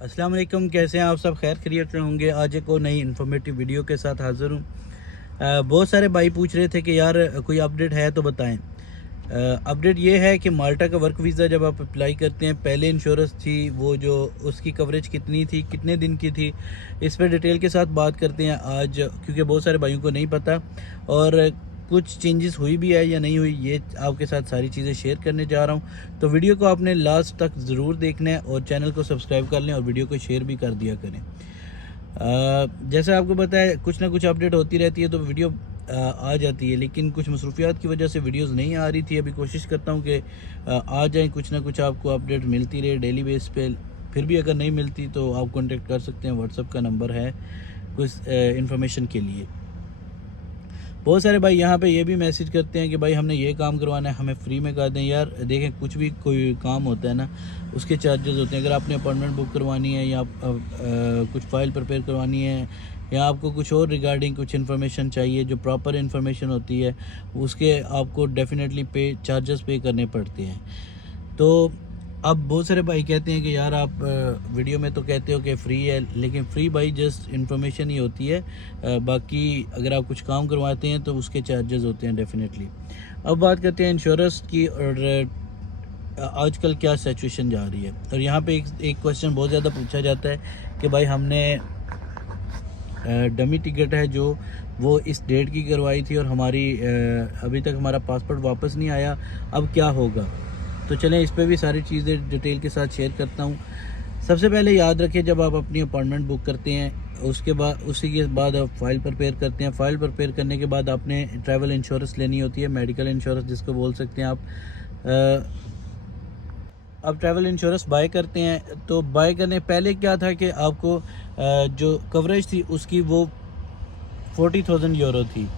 अस्सलाम वालेकुम, कैसे हैं आप सब? खैर खैरियत से होंगे। आज एक और नई इन्फॉर्मेटिव वीडियो के साथ हाज़िर हूँ। बहुत सारे भाई पूछ रहे थे कि यार कोई अपडेट है तो बताएं। अपडेट ये है कि माल्टा का वर्क वीज़ा जब आप अप्लाई करते हैं, पहले इंश्योरेंस थी वो, जो उसकी कवरेज कितनी थी, कितने दिन की थी, इस पर डिटेल के साथ बात करते हैं आज, क्योंकि बहुत सारे भाइयों को नहीं पता और कुछ चेंजेस हुई भी है या नहीं हुई, ये आपके साथ सारी चीज़ें शेयर करने जा रहा हूँ। तो वीडियो को आपने लास्ट तक ज़रूर देखना है और चैनल को सब्सक्राइब कर लें और वीडियो को शेयर भी कर दिया करें। जैसे आपको पता है कुछ ना कुछ अपडेट होती रहती है तो वीडियो आ जाती है, लेकिन कुछ मसरूफियात की वजह से वीडियोस नहीं आ रही थी। अभी कोशिश करता हूँ कि आ जाए, कुछ ना कुछ आपको अपडेट मिलती रहे डेली बेस पे। फिर भी अगर नहीं मिलती तो आप कांटेक्ट कर सकते हैं, व्हाट्सएप का नंबर है कुछ इन्फॉर्मेशन के लिए। बहुत सारे भाई यहाँ पे ये भी मैसेज करते हैं कि भाई हमने ये काम करवाना है, हमें फ्री में कर दें। यार देखें, कुछ भी कोई काम होता है ना, उसके चार्जेस होते हैं। अगर आपने अपॉइंटमेंट बुक करवानी है या कुछ फ़ाइल प्रिपेयर करवानी है या आपको कुछ और रिगार्डिंग कुछ इन्फॉर्मेशन चाहिए जो प्रॉपर इन्फॉर्मेशन होती है, उसके आपको डेफिनेटली चार्जेस पे करने पड़ते हैं। तो अब बहुत सारे भाई कहते हैं कि यार आप वीडियो में तो कहते हो कि फ्री है, लेकिन फ्री भाई जस्ट इन्फॉर्मेशन ही होती है। बाकी अगर आप कुछ काम करवाते हैं तो उसके चार्जेस होते हैं डेफिनेटली। अब बात करते हैं इंश्योरेंस की और आजकल क्या सिचुएशन जा रही है। और यहाँ पे एक क्वेश्चन बहुत ज़्यादा पूछा जाता है कि भाई हमने डमी टिकट है जो वो इस डेट की करवाई थी और हमारी अभी तक हमारा पासपोर्ट वापस नहीं आया, अब क्या होगा? तो चलें इस पे भी सारी चीज़ें डिटेल के साथ शेयर करता हूँ। सबसे पहले याद रखें, जब आप अपनी अपॉइंटमेंट बुक करते हैं उसी के बाद आप फ़ाइल प्रिपेयर करते हैं। फ़ाइल प्रिपेयर करने के बाद आपने ट्रैवल इंश्योरेंस लेनी होती है, मेडिकल इंश्योरेंस जिसको बोल सकते हैं आप। आप ट्रैवल इंश्योरेंस बाय करते हैं तो बाय करने पहले क्या था कि आपको जो कवरेज थी उसकी वो 40,000 यूरो थी।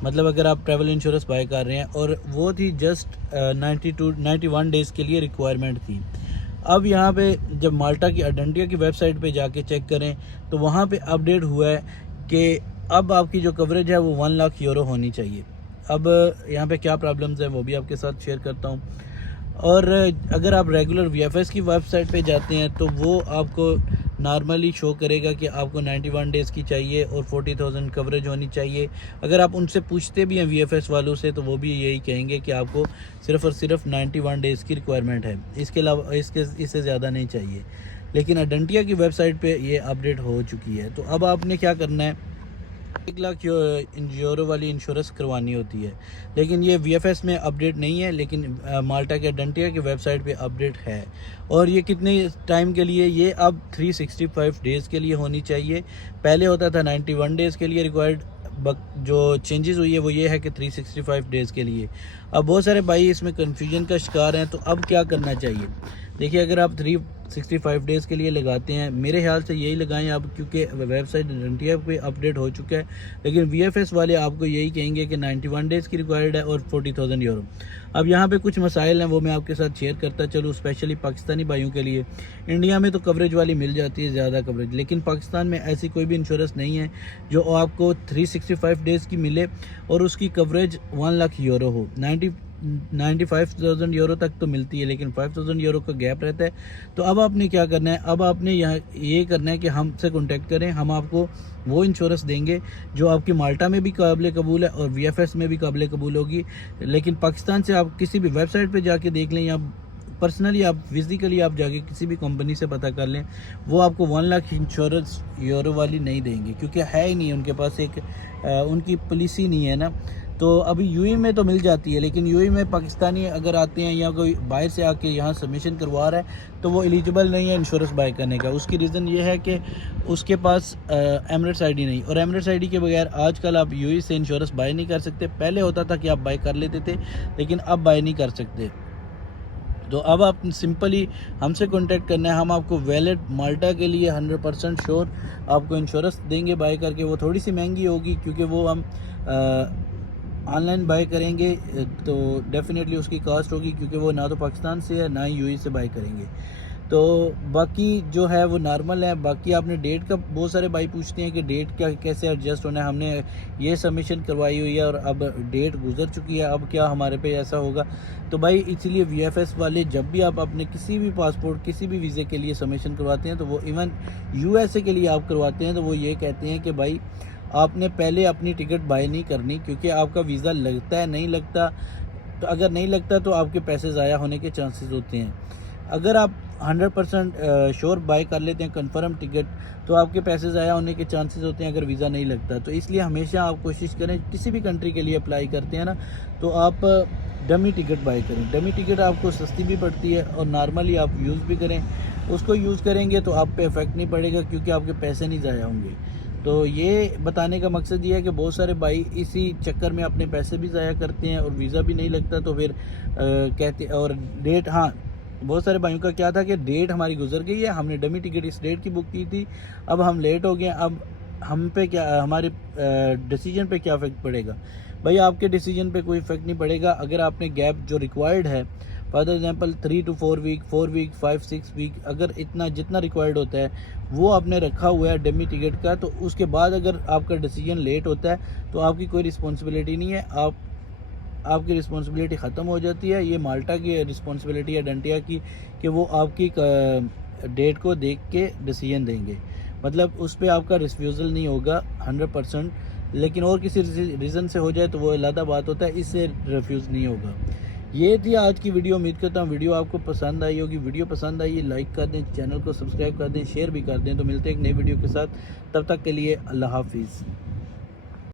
मतलब अगर आप ट्रैवल इंश्योरेंस बाय कर रहे हैं, और वो थी जस्ट 91 डेज़ के लिए रिक्वायरमेंट थी। अब यहाँ पे जब माल्टा की अडेंटिया की वेबसाइट पे जाके चेक करें तो वहाँ पे अपडेट हुआ है कि अब आपकी जो कवरेज है वो 1 लाख यूरो होनी चाहिए। अब यहाँ पे क्या प्रॉब्लम्स है वो भी आपके साथ शेयर करता हूँ। और अगर आप रेगुलर वीएफएस की वेबसाइट पे जाते हैं तो वो आपको नॉर्मली शो करेगा कि आपको 91 डेज़ की चाहिए और 40,000 कवरेज होनी चाहिए। अगर आप उनसे पूछते भी हैं वीएफएस वालों से तो वो भी यही कहेंगे कि आपको सिर्फ़ और सिर्फ 91 डेज़ की रिक्वायरमेंट है, इसके अलावा इससे ज़्यादा नहीं चाहिए। लेकिन अडेंटिया की वेबसाइट पे ये अपडेट हो चुकी है। तो अब आपने क्या करना है, 1 लाख यूरो वाली इंश्योरेंस करवानी होती है। लेकिन ये वीएफएस में अपडेट नहीं है, लेकिन माल्टा के अडेंटिया की वेबसाइट पे अपडेट है। और ये कितने टाइम के लिए, ये अब 365 डेज़ के लिए होनी चाहिए। पहले होता था 91 डेज़ के लिए रिक्वायर्ड। जो चेंजेस हुई है वो ये है कि 365 डेज़ के लिए। अब बहुत सारे भाई इसमें कन्फ्यूजन का शिकार हैं, तो अब क्या करना चाहिए? देखिए, अगर आप 365 डेज़ के लिए लगाते हैं, मेरे ख्याल से यही लगाएं आप, क्योंकि वेबसाइट अडेंटिया पे अपडेट हो चुका है। लेकिन वीएफएस वाले आपको यही कहेंगे कि 91 डेज़ की रिक्वायर्ड है और 40,000 यूरो। अब यहाँ पे कुछ मसाइल हैं, वो मैं आपके साथ शेयर करता चलूँ, स्पेशली पाकिस्तानी भाइयों के लिए। इंडिया में तो कवरेज वाली मिल जाती है, ज़्यादा कवरेज, लेकिन पाकिस्तान में ऐसी कोई भी इंश्योरेंस नहीं है जो आपको 365 डेज़ की मिले और उसकी कवरेज 1 लाख यूरो हो। 95,000 यूरो तक तो मिलती है, लेकिन 5,000 यूरो का गैप रहता है। तो अब आपने क्या करना है, अब आपने यहाँ ये करना है कि हमसे कांटेक्ट करें, हम आपको वो इंश्योरेंस देंगे जो आपकी माल्टा में भी काबिल कबूल है और वीएफएस में भी काबिल कबूल होगी। लेकिन पाकिस्तान से आप किसी भी वेबसाइट पे जाके देख लें या पर्सनली आप फिज़िकली आप जाके किसी भी कंपनी से पता कर लें, वो आपको 1 लाख इंश्योरेंस यूरो वाली नहीं देंगे, क्योंकि है ही नहीं उनके पास, एक उनकी पॉलिसी नहीं है ना। तो अभी यूएई में तो मिल जाती है, लेकिन यूएई में पाकिस्तानी अगर आते हैं या कोई बाहर से आके यहाँ सबमिशन करवा रहा है तो वो एलिजिबल नहीं है इंश्योरेंस बाय करने का। उसकी रीज़न ये है कि उसके पास एमिरेट्स आईडी नहीं, और एमिरेट्स आईडी के बगैर आजकल आप यूएई से इंश्योरेंस बाय नहीं कर सकते। पहले होता था कि आप बाय कर लेते थे, लेकिन अब बाय नहीं कर सकते। तो अब आप सिंपली हमसे कांटेक्ट करना है, हम आपको वैलिड माल्टा के लिए 100% श्योर आपको इंश्योरेंस देंगे बाय करके। वो थोड़ी सी महंगी होगी क्योंकि वो हम ऑनलाइन बाय करेंगे, तो डेफिनेटली उसकी कास्ट होगी, क्योंकि वो ना तो पाकिस्तान से है ना ही यूएई से बाय करेंगे। तो बाकी जो है वो नॉर्मल है। बाकी आपने डेट का, बहुत सारे भाई पूछते हैं कि डेट क्या कैसे एडजस्ट होना है, हमने ये सबमिशन करवाई हुई है और अब डेट गुजर चुकी है, अब क्या हमारे पे ऐसा होगा। तो भाई इसलिए VFS वाले जब भी आप अपने किसी भी पासपोर्ट किसी भी वीज़े के लिए सबमिशन करवाते हैं, तो वो इवन USA के लिए आप करवाते हैं, तो वो ये कहते हैं कि भाई आपने पहले अपनी टिकट बाय नहीं करनी, क्योंकि आपका वीज़ा लगता है नहीं लगता, तो अगर नहीं लगता तो आपके पैसे ज़ाया होने के चांसेस होते हैं। अगर आप 100% श्योर बाय कर लेते हैं कंफर्म टिकट, तो आपके पैसे ज़ाया होने के चांसेस होते हैं अगर वीज़ा नहीं लगता। तो इसलिए हमेशा आप कोशिश करें, किसी भी कंट्री के लिए अप्लाई करते हैं ना, तो आप डमी टिकट बाय करें। डमी टिकट आपको सस्ती भी पड़ती है और नॉर्मली आप यूज़ भी करें। उसको यूज़ करेंगे तो आप पे इफेक्ट नहीं पड़ेगा, क्योंकि आपके पैसे नहीं ज़ाया होंगे। तो ये बताने का मकसद ये है कि बहुत सारे भाई इसी चक्कर में अपने पैसे भी ज़ाया करते हैं और वीज़ा भी नहीं लगता, तो फिर कहते और डेट, हाँ बहुत सारे भाइयों का क्या था कि डेट हमारी गुजर गई है, हमने डमी टिकट इस डेट की बुक की थी, अब हम लेट हो गए, अब हम पे क्या, हमारे डिसीजन पे क्या इफेक्ट पड़ेगा। भाई आपके डिसीजन पे कोई इफेक्ट नहीं पड़ेगा। अगर आपने गैप जो रिक्वायर्ड है, for example 3 to 4 week, 4 week, 5-6 week, अगर इतना जितना रिक्वायर्ड होता है वो आपने रखा हुआ है डमी टिकट का, तो उसके बाद अगर आपका डिसीजन लेट होता है तो आपकी कोई रिस्पॉन्सिबिलिटी नहीं है, आपकी रिस्पॉन्सिबिलिटी ख़त्म हो जाती है। ये माल्टा की रिस्पॉन्सिबिलिटी है, डंटिया की, कि वो आपकी डेट को देख के डिसीजन देंगे, मतलब उस पर आपका रिफ्यूज़ल नहीं होगा 100%। लेकिन और किसी रीज़न से हो जाए तो वो अलग बात होता है, इससे रिफ्यूज़ नहीं होगा। ये थी आज की वीडियो। उम्मीद करता हूँ वीडियो आपको पसंद आई होगी। वीडियो पसंद आई लाइक कर दें, चैनल को सब्सक्राइब कर दें, शेयर भी कर दें। तो मिलते हैं एक नई वीडियो के साथ, तब तक के लिए अल्लाह हाफिज़।